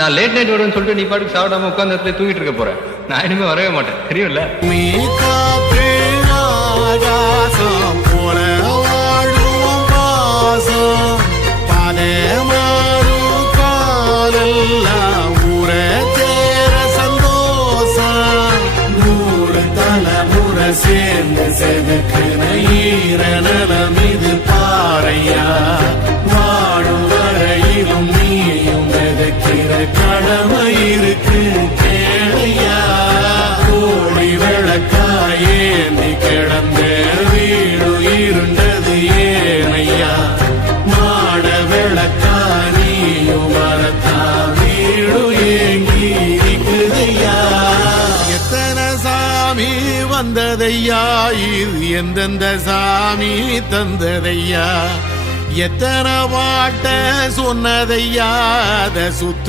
நான் late night வருவேன்னு சொல்லிட்டு நீ பாட்டுக்கு சாப்பிடாம உட்கார்ந்து இடத்துல தூங்கிட்டு இருக்க போறேன். நான் இனிமே வரவே மாட்டேன், தெரியும்ல. சேர்ந்து செதுக்குன ஈரநலம் இது பாறையா, வாழும் வரையிலும் நீயும் விதைக்கிற கடமை இருக்கு கேளையா. கோடி விளக்காயேந்தி கிடந்த வீடு இருண்டது ஏனையா, மாட விளக்கா நீயும் வரத்தா வீடு ஏங்கி இருக்குதையா. எத்தனை சாமி வந்ததையா, இது எந்தெந்த சாமி தந்ததையா, எத்தனை பாட்ட சொன்னதையா, அத சுத்து